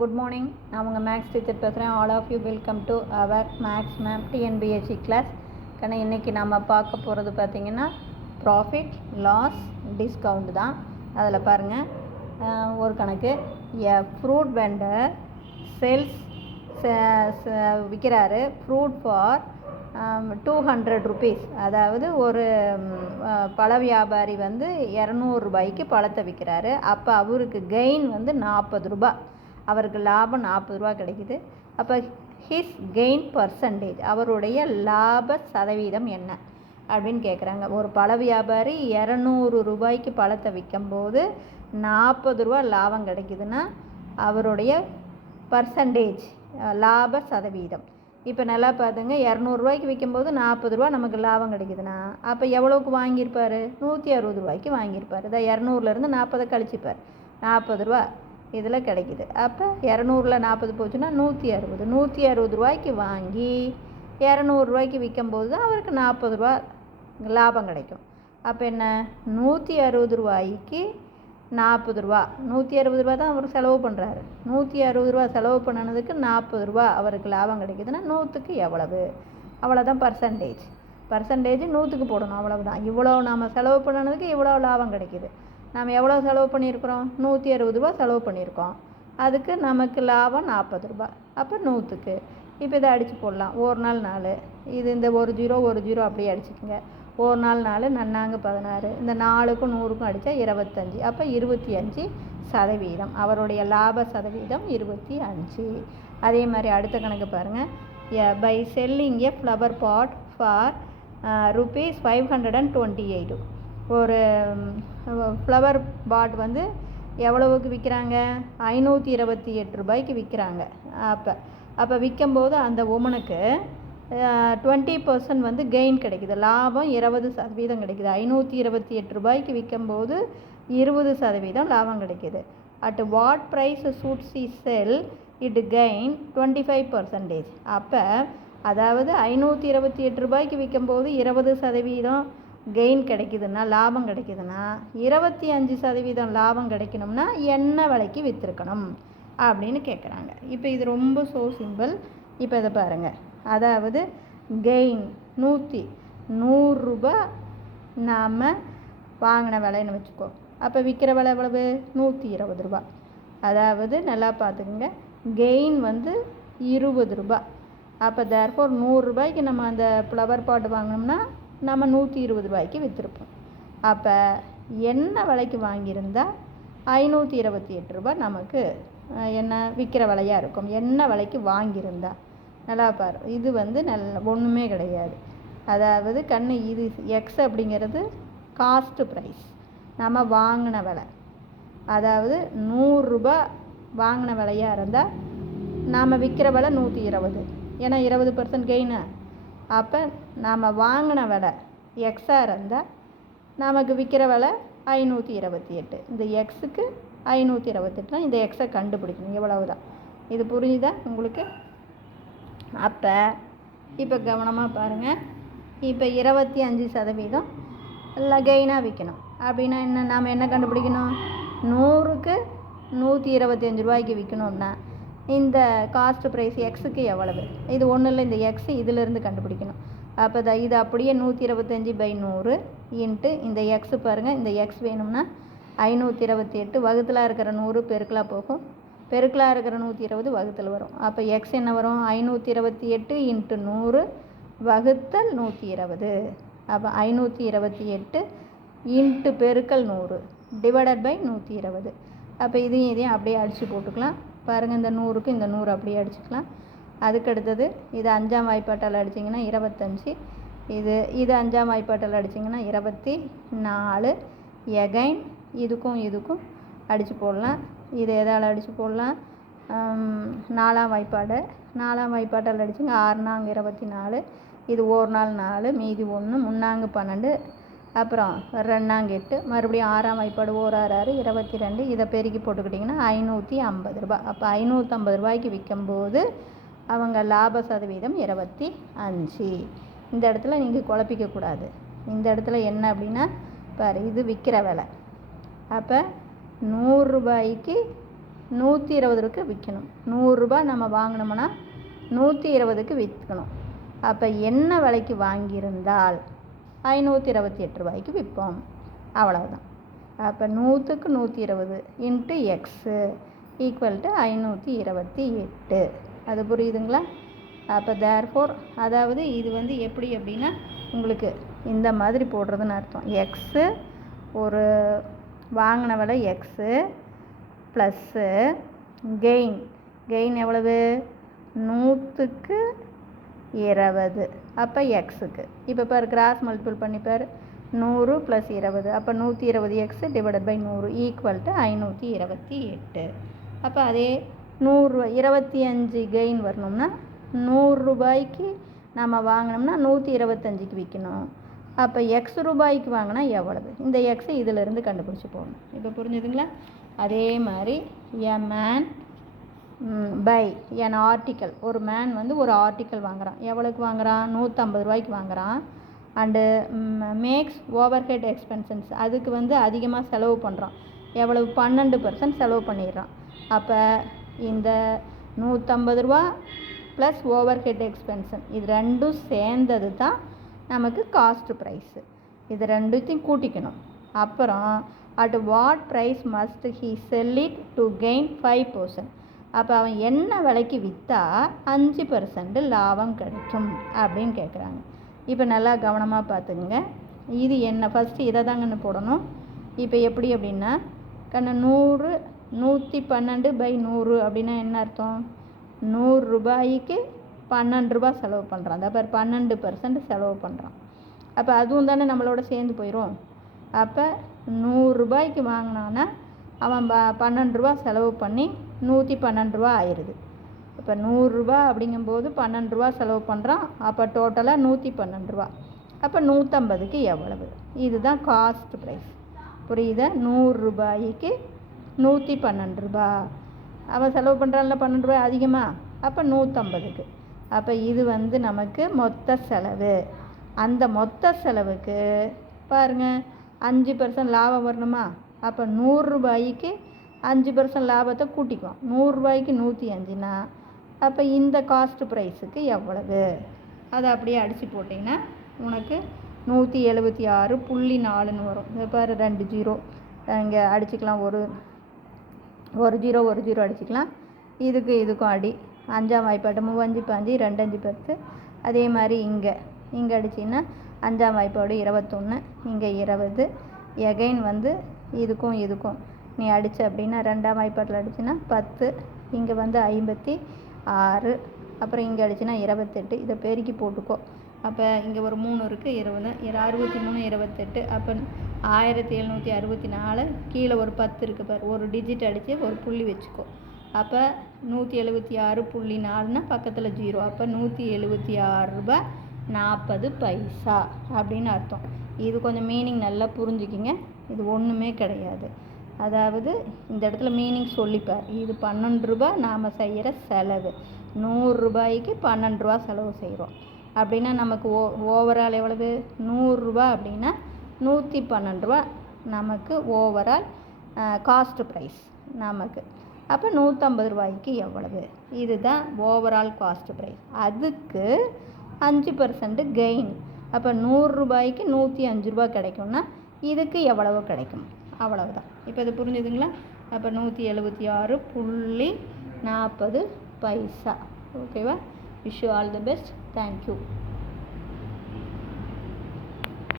Good morning. நான் உங்கள் maths teacher பேசுகிறேன். All of you welcome to our maths ma'am TNPSC class. கண்ணா இன்றைக்கி நம்ம பார்க்க போகிறது பார்த்திங்கன்னா ப்ராஃபிட் லாஸ் டிஸ்கவுண்ட் தான். அதில் பாருங்கள், ஒரு கணக்கு. ஃப்ரூட் வெண்டர் சேல்ஸ் விற்கிறாரு ஃப்ரூட் ஃபார் 200 rupees. அதாவது ஒரு பழ வியாபாரி வந்து 200 ரூபாய்க்கு பழத்தை விற்கிறாரு. அப்போ அவருக்கு கெயின் வந்து 40 ரூபா, அவருக்கு லாபம் 40 ரூபா கிடைக்குது. அப்போ ஹிஸ் கெயின் பர்சன்டேஜ், அவருடைய லாப சதவீதம் என்ன அப்படின்னு கேட்குறாங்க. ஒரு பழ வியாபாரி 200 ரூபாய்க்கு பழத்தை விற்கும்போது 40 ரூபா லாபம் கிடைக்குதுன்னா அவருடைய பர்சன்டேஜ் லாப சதவீதம். இப்போ நல்லா பார்த்துங்க, 200 ரூபாய்க்கு விற்கும்போது 40 ரூபா நமக்கு லாபம் கிடைக்குதுன்னா அப்போ எவ்வளோக்கு வாங்கியிருப்பார்? 160 ரூபாய்க்கு வாங்கியிருப்பார். இதை 200லேருந்து 40 கழிச்சுப்பார். 40 ரூபா இதில் கிடைக்குது. அப்போ 200ல் 40 போச்சுன்னா 160 ரூபாய்க்கு வாங்கி 200 ரூபாய்க்கு விற்கும்போது தான் அவருக்கு 40 ரூபா லாபம் கிடைக்கும். அப்போ என்ன, 160 ரூபாய்க்கு 40 ரூபா, 160 ரூபா தான் அவர் செலவு பண்ணுறாரு. 160 ரூபா செலவு பண்ணினதுக்கு 40 ரூபா அவருக்கு லாபம் கிடைக்குதுன்னா 100க்கு எவ்வளவு? அவ்வளோதான் பர்சன்டேஜ். 100க்கு போடணும், அவ்வளவுதான். இவ்வளோ நாம் செலவு பண்ணினதுக்கு இவ்வளோ லாபம் கிடைக்குது. நாம் எவ்வளோ செலவு பண்ணியிருக்கிறோம்? 160 ரூபா செலவு பண்ணியிருக்கோம். அதுக்கு நமக்கு லாபம் 40 ரூபா. அப்போ 100க்கு இப்போ இதை அடித்து போடலாம். ஒரு நாள் 4, இது இந்த ஒரு ஜீரோ அப்படியே அடிச்சுக்குங்க. ஒரு நாள் 4, நன்னாங்க 16, இந்த 4க்கும் 100க்கும் அடித்தா 25. அப்போ 25%. அவருடைய லாப சதவீதம் 25. அதே மாதிரி அடுத்த கணக்கு பாருங்கள். By selling a flower pot for rupees 528. ஒரு ஃப்ளவர் பாட் வந்து எவ்வளவுக்கு விற்கிறாங்க? 528 ரூபாய்க்கு விற்கிறாங்க. அப்போ விற்கும்போது அந்த உமனுக்கு 20% வந்து கெயின் கிடைக்குது. லாபம் 20% கிடைக்குது. 528 ரூபாய்க்கு விற்கும்போது 20% லாபம் கிடைக்குது. At what price should she sell it gain 25%. அப்போ அதாவது 528 ரூபாய்க்கு விற்கும்போது 20% கெயின் கிடைக்குதுன்னா, லாபம் கிடைக்குதுன்னா 25% லாபம் கிடைக்கணும்னா என்ன விலைக்கு விற்றுருக்கணும் அப்படின்னு கேட்குறாங்க. இப்போ இது ரொம்ப சிம்பிள். இப்போ இதை பாருங்கள். அதாவது கெயின் 100 ரூபா நாம் வாங்கின விலைன்னு வச்சுக்கோ. அப்போ விற்கிற விலை எவ்வளவு? 120 ரூபா. அதாவது நல்லா பார்த்துக்குங்க, கெயின் வந்து 20 ரூபா. அப்போ தேர்ஃபோர் 100 ரூபாய்க்கு நம்ம அந்த ஃப்ளவர் பாட் வாங்கினோம்னா நம்ம 120 ரூபாய்க்கு விற்றுருப்போம். அப்போ என்ன விலைக்கு வாங்கியிருந்தால் 528 ரூபா நமக்கு என்ன விற்கிற விலையாக இருக்கும்? என்ன விலைக்கு வாங்கியிருந்தா? நல்லா பாரு, இது வந்து ஒன்றுமே கிடையாது. அதாவது இது எக்ஸ் அப்படிங்கிறது காஸ்ட் ப்ரைஸ், நம்ம வாங்கின விலை. அதாவது 100 ரூபா வாங்கின விலையாக இருந்தால் நாம் விற்கிற விலை 120, ஏன்னா 20% கெயினு. அப்போ நாம் வாங்கின விலை எக்ஸாக இருந்தால் நமக்கு விற்கிற விலை 528. இந்த எக்ஸுக்கு 528, இந்த எக்ஸை கண்டுபிடிக்கணும். இவ்வளவுதான். இது புரிஞ்சுதா உங்களுக்கு? அப்போ இப்போ கவனமாக பாருங்கள். இப்போ 25% கெயினாக விற்கணும் அப்படின்னா என்ன, நாம் என்ன கண்டுபிடிக்கணும்? 100க்கு 125 ரூபாய்க்கு விற்கணும்னா இந்த காஸ்ட் ப்ரைஸ் எக்ஸுக்கு எவ்வளவு? இது ஒன்றும் இல்லை, இந்த எக்ஸ் இதிலேருந்து கண்டுபிடிக்கணும். அப்போ இது அப்படியே 125/100 இன்ட்டு இந்த எக்ஸு பாருங்கள். இந்த எக்ஸ் வேணும்னா 528 வகுத்தலாக இருக்கிற 100 பெருக்கலாக போகும், பெருக்கலாக இருக்கிற 120 வகுத்தல் வரும். அப்போ எக்ஸ் என்ன வரும்? 528 × 100 வகுத்தல் 120. அப்போ 528 இன்ட்டு பெருக்கல் 100 டிவைடட் பை 120. அப்போ இதையும் அப்படியே அடித்து போட்டுக்கலாம். பாருங்கள், இந்த 100க்கு இந்த 100 அப்படியே அடிச்சுக்கலாம். அதுக்கு அடுத்தது இது 5ஆம் வாய்ப்பாட்டால் அடிச்சிங்கன்னா 25, இது 5ஆம் வாய்ப்பாட்டால் அடிச்சிங்கன்னா 24. எகைன் இதுக்கும் அடித்து போடலாம். இது எதால் அடித்து போடலாம்? 4ஆம் வாய்ப்பாட்டால் அடிச்சுங்க. 6 24, இது ஒரு நாள் 4, மீதி 1, 3 12, அப்புறம் 2 8, மறுபடியும் 6ஆம் வாய்ப்பாடு 1 6 22. இதை பெருக்கி போட்டுக்கிட்டிங்கன்னா 550 ரூபா. அப்போ 550 ரூபாய்க்கு விற்கும்போது அவங்க லாப சதவீதம் 25. இந்த இடத்துல நீங்கள் குழப்பிக்கக்கூடாது. இந்த இடத்துல என்ன அப்படின்னா பாரு, இது விற்கிற விலை. அப்போ 100 ரூபாய்க்கு 120க்கு விற்கணும். 100 ரூபாய் நம்ம வாங்கினோம்னா 120க்கு விற்கணும். அப்போ என்ன விலைக்கு வாங்கியிருந்தால் 528 ரூபாய்க்கு விற்போம். அவ்வளவுதான். அப்போ 100க்கு 120 இன்ட்டு எக்ஸு ஈக்குவல் டு 528. அது புரியுதுங்களா? அப்போ தேர்ஃபோர் அதாவது இது வந்து எப்படி அப்படின்னா உங்களுக்கு இந்த மாதிரி போடுறதுன்னு அர்த்தம். எக்ஸு ஒரு வாங்கின விலை எக்ஸு ப்ளஸ்ஸு கெயின் எவ்வளவு 100க்கு 20. அப்போ எக்ஸுக்கு இப்போ பாரு கிராஸ் மல்டிபிள் பண்ணிப்பார் 100 + 20. அப்போ 120 x divided by 100 equal to 528. அப்போ அதே 100 25 கெயின் வரணும்னா 100 ரூபாய்க்கு நம்ம வாங்கினோம்னா 125க்கு விற்கணும். அப்போ எக்ஸ் ரூபாய்க்கு வாங்கினா எவ்வளவு? இந்த எக்ஸை இதிலிருந்து கண்டுபிடிச்சி போகணும். இப்போ புரிஞ்சுதுங்களா? அதே மாதிரி a man by an article, ஒரு மேன் வந்து ஒரு ஆர்டிக்கல் வாங்குகிறான். எவ்வளோக்கு வாங்குகிறான்? 150 ரூபாய்க்கு வாங்குகிறான். And makes overhead expenses, அதுக்கு வந்து அதிகமாக செலவு பண்ணுறான். எவ்வளவு? 12% செலவு பண்ணிடுறான். அப்போ இந்த 150 ரூபா ப்ளஸ் ஓவர் ஹெட் எக்ஸ்பென்சன் இது ரெண்டும் சேர்ந்தது தான் நமக்கு காஸ்ட் ப்ரைஸு. இது ரெண்டுத்தையும் கூட்டிக்கணும். அப்புறம் at what price must he sell it to gain 5%. அப்போ அவன் என்ன விலைக்கு விற்றா 5% லாபம் கிடைக்கும் அப்படின்னு கேட்குறாங்க. இப்போ நல்லா கவனமாக பார்த்துக்குங்க. இது என்ன ஃபஸ்ட்டு இதை தாங்கன்னு போடணும். இப்போ எப்படி அப்படின்னா 100 112/100 அப்படின்னா என்ன அர்த்தம்? 100 ரூபாய்க்கு 12 ரூபா செலவு பண்ணுறான். அந்த பார் 12% செலவு பண்ணுறான். அப்போ அதுவும் தானே நம்மளோட சேர்ந்து போயிடும். அப்போ 100 ரூபாய்க்கு வாங்கினான்னா அவன் 12 ரூபா செலவு பண்ணி 112 ரூபா ஆயிடுது. இப்போ 100 ரூபா அப்படிங்கும்போது 12 ரூபா செலவு பண்ணுறான். அப்போ டோட்டலாக 112 ரூபா. அப்போ 150க்கு எவ்வளவு? இதுதான் காஸ்ட் ப்ரைஸ். புரியுதா? 100 ரூபாய்க்கு 112 ரூபா. அவன் செலவு பண்ணுறான்ல 12 ரூபாய் அதிகமாக. அப்போ 150க்கு. அப்போ இது வந்து நமக்கு மொத்த செலவு. அந்த மொத்த செலவுக்கு பாருங்கள் 5% லாபம் வரணுமா? அப்போ 100 ரூபாய்க்கு 5% லாபத்தை கூட்டிக்குவோம். 100 ரூபாய்க்கு 105னா அப்போ இந்த காஸ்ட் ப்ரைஸுக்கு எவ்வளவு? அதை அப்படியே அடித்து போட்டிங்கன்னா உனக்கு 176.4ன்னு வரும். இதை பாரு 2 ஜீரோ இங்கே அடிச்சுக்கலாம். ஒரு ஜீரோ அடிச்சுக்கலாம். இதுக்கும் அடி 5ஆம் வாய்ப்பாடு 3 5 5 2 5 10. அதே மாதிரி இங்கே அடிச்சிங்கன்னா 5ஆம் வாய்ப்பாடு 21, இங்கே 20. எகைன் வந்து இதுக்கும் நீ அடித்த அப்படின்னா 2ஆம் வாய்ப்பாட்டில் அடிச்சுன்னா 10, இங்கே வந்து 56, அப்புறம் இங்கே அடிச்சுன்னா 28. இதை பெருக்கி போட்டுக்கோ. அப்போ இங்கே ஒரு 3 இருக்குது 20, 63 28. அப்போ 1764. கீழே ஒரு 10 இருக்குது பார், ஒரு டிஜிட் அடித்து ஒரு புள்ளி வச்சுக்கோ. அப்போ 176.4னா பக்கத்தில் 0. அப்போ 176 ரூபாய் 40 பைசா அப்படின்னு அர்த்தம். இது கொஞ்சம் மீனிங் நல்லா புரிஞ்சுக்கிங்க. இது ஒன்றுமே கிடையாது. அதாவது இந்த இடத்துல மீனிங் சொல்லிப்பார். இது 12 ரூபா நாம் செய்கிற செலவு. 100 ரூபாய்க்கு 12 ரூபா செலவு செய்கிறோம் அப்படின்னா நமக்கு ஓவரால் எவ்வளவு? 100 ரூபா அப்படின்னா 112 ரூபா நமக்கு ஓவரால் காஸ்ட் ப்ரைஸ் நமக்கு. அப்போ 150 ரூபாய்க்கு எவ்வளவு? இதுதான் ஓவரால் காஸ்ட் ப்ரைஸ். அதுக்கு 5% கெயின். அப்போ 100 ரூபாய்க்கு 105 ரூபா கிடைக்கும்னா இதுக்கு எவ்வளவு கிடைக்கும்? அவ்வளவுதான். இப்போ இது புரிஞ்சுதுங்களா? அப்போ 176.40 பைசா. ஓகேவா? Wish you all the best. Thank you.